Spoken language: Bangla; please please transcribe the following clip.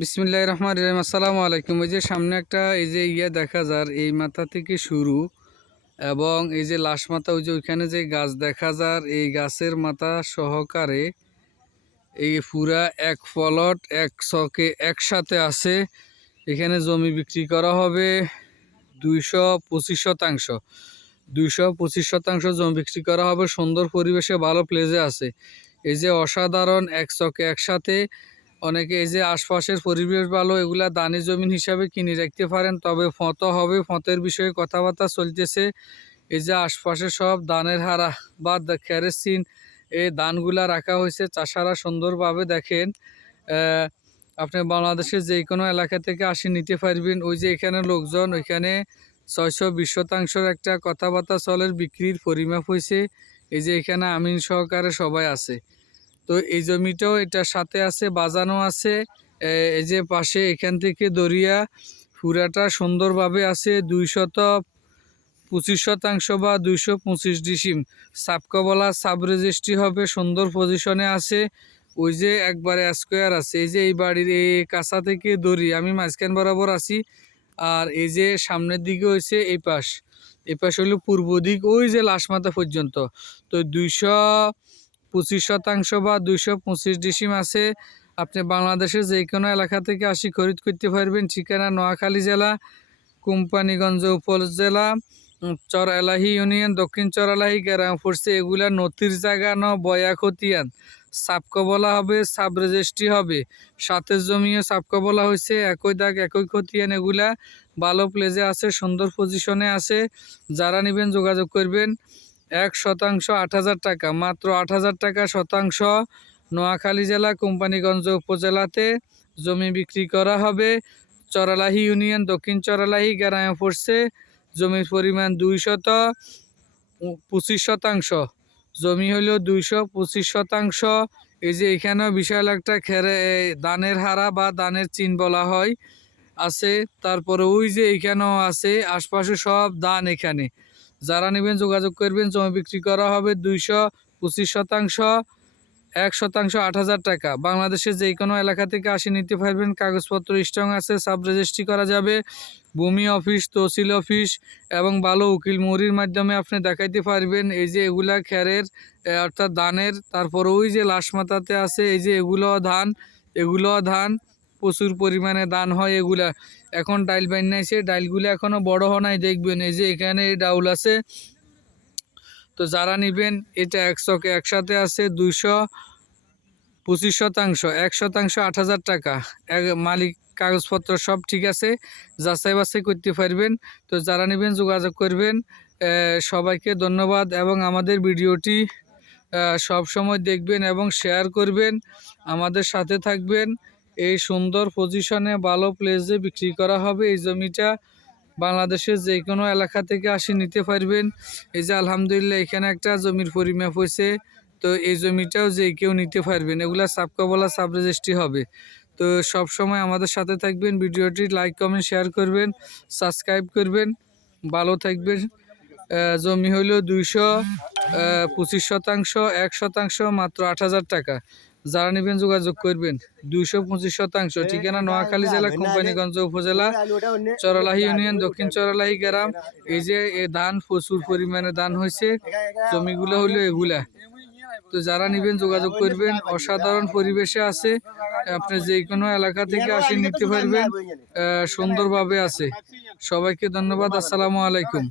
বিসমিল্লাহ রহমান রহিম। আসসালামু আলাইকুম। এই যে সামনে একটা এই যে ইয়ে দেখা যার, এই মাথা থেকে শুরু এবং এই যে লাশ মাথা, ওই যে ওইখানে যে গাছ দেখা যার, এই গাছের মাথা সহকারে এই পুরা এক ফলট, এক শকে একসাথে আছে। এখানে জমি বিক্রি করা হবে দুইশো পঁচিশ শতাংশ। দুইশো পঁচিশ শতাংশ জমি বিক্রি করা হবে। সুন্দর পরিবেশে, ভালো প্লেসে আছে। এই যে অসাধারণ এক চকে একসাথে অনেকে এই যে আশপাশের পরিবেশ ভালো, এগুলা দানি জমিন হিসাবে কিনে রাখতে পারেন, তবে ফত হবে, ফতের বিষয়ে কথাবার্তা চলতেছে। এই যে আশপাশে সব দানের হারা বা ক্যারেসিন এই দানগুলা রাখা হয়েছে, চাষারা সুন্দরভাবে দেখেন। আপনি বাংলাদেশের যে কোনো এলাকা থেকে আসি নিতে পারবেন। ওই যে এখানে লোকজন, ওইখানে ছয়শো বিশ শতাংশের একটা কথাবার্তা চলের বিক্রির পরিমাপ হয়েছে। এই যে এখানে আমিন সহকারে সবাই আছে। তো এই জমিটাও এটার সাথে আছে, বাজানো আছে। এই যে পাশে এখান থেকে দরিয়া পুরাটা সুন্দরভাবে আছে, দুইশত পঁচিশ শতাংশ বা দুইশো পঁচিশ ডিসিম। সাবকবলা সাব রেজিস্ট্রি হবে, সুন্দর পজিশনে আছে। ওই যে একবারে স্কোয়ার আছে। এই যে এই বাড়ির এই কাঁচা থেকে দড়ি, আমি মাঝখান বরাবর আছি। আর এই যে সামনের দিকে হয়েছে এই পাশ এই পাশ হলো পূর্ব দিক, ওই যে লাশমাথা পর্যন্ত। তো দুইশো পঁচিশ শতাংশ বা দুইশো পঁচিশ ডিসিম আছে। আপনি বাংলাদেশের যে কোনো এলাকা থেকে আসি খরিদ করতে পারবেন। ঠিকানা নোয়াখালী জেলা, কোম্পানিগঞ্জ উপজেলা চর এলাহি ইউনিয়ন, দক্ষিণ চর এলাহি গ্রাম পড়ছে। এগুলা নথির জায়গা ন বয়া খতিয়ান। সাবক বলা হবে, সাব রেজিস্ট্রি হবে। সাতের জমিও সাবক বলা হয়েছে। একই দাগ, একই খতিয়ান এগুলা। ভালো প্লেজে আছে, সুন্দর পজিশনে আছে। যারা নেবেন যোগাযোগ করবেন। এক শতাংশ আট হাজার টাকা। মাত্র আট হাজার টাকা শতাংশ নোয়াখালী জেলা কোম্পানিগঞ্জ উপজেলাতে জমি বিক্রি করা হবে। চরালাহি ইউনিয়ন দক্ষিণ চরালাহি গ্রামে পড়ছে। জমির পরিমাণ দুইশত পঁচিশ শতাংশ। জমি হলো দুইশো পঁচিশ শতাংশ। এই যে এখানেও বিশাল একটা খেরে দানের হারা বা দানের চিন বলা হয়, আছে। তারপরে ওই যে এখানেও আছে, আশপাশে সব দান এখানে। যারা নেবেন যোগাযোগ করবেন, জমি বিক্রি করা হবে দুইশো পঁচিশ শতাংশ, এক শতাংশ আট হাজার টাকা। বাংলাদেশের যে কোনো এলাকা থেকে আসি নিতে পারবেন। কাগজপত্র স্ট্রং আছে সাব রেজিস্ট্রি করা যাবে, ভূমি অফিস তহসিল অফিস এবং ভালো উকিল মরির মাধ্যমে আপনি দেখাইতে পারবেন। এই যে এগুলা খ্যারের অর্থাৎ ধানের, তারপর ওই যে লাশ মাথাতে আছে, এই যে এগুলো ধান এগুলো ধান। প্রচুর পরিমাণে দান হয় এগুলা। এখন ডাইল বানাইছে, ডাইলগুলো এখনও বড় হয় নাই, দেখবেন এই যে এখানে এই ডাউল আছে। তো যারা নেবেন, এটা একশোকে একসাথে আছে দুইশো পঁচিশ শতাংশ, এক শতাংশ আট হাজার টাকা। এক মালিক কাগজপত্র সব ঠিক আছে, যাচাই বাছাই করতে পারবেন। তো যারা নেবেন, যোগাযোগ করবেন। সবাইকে ধন্যবাদ এবং আমাদের ভিডিওটি সব সময় দেখবেন এবং শেয়ার করবেন। আমাদের সাথে থাকবেন। এই সুন্দর পজিশনে ভালো প্লেসে বিক্রি করা হবে। এই জমিটা বাংলাদেশের যে কোনো এলাকা থেকে আসি নিতে পারবেন। এই যে আলহামদুলিল্লাহ এখানে একটা জমির পরিমাপ হয়েছে। তো এই জমিটাও যে কেউ নিতে পারবেন, এগুলা সাবকাবলা সাব রেজিস্ট্রি হবে। তো সব সময় আমাদের সাথে থাকবেন, ভিডিওটি লাইক কমেন্ট শেয়ার করবেন সাবস্ক্রাইব করবেন। ভালো থাকবেন। জমি হইল দুইশো পঁচিশ শতাংশ, এক শতাংশ, মাত্র আট হাজার টাকা। যারা নেবেন যোগাযোগ করবেন। দুইশো পঁচিশ শতাংশ, ঠিকানা নোয়াখালী জেলা, কোম্পানিগঞ্জ উপজেলা, চরলাহি ইউনিয়ন, দক্ষিণ চরলাহি গ্রাম। এই যে এ ধান প্রচুর পরিমাণে ধান হয়েছে, জমিগুলো হলো এগুলা। তো যারা নেবেন যোগাযোগ করবেন, অসাধারণ পরিবেশে আছে। আপনি যে কোনো এলাকা থেকে আসে নিতে পারবেন সুন্দরভাবে আছে। সবাইকে ধন্যবাদ, আসসালামু আলাইকুম।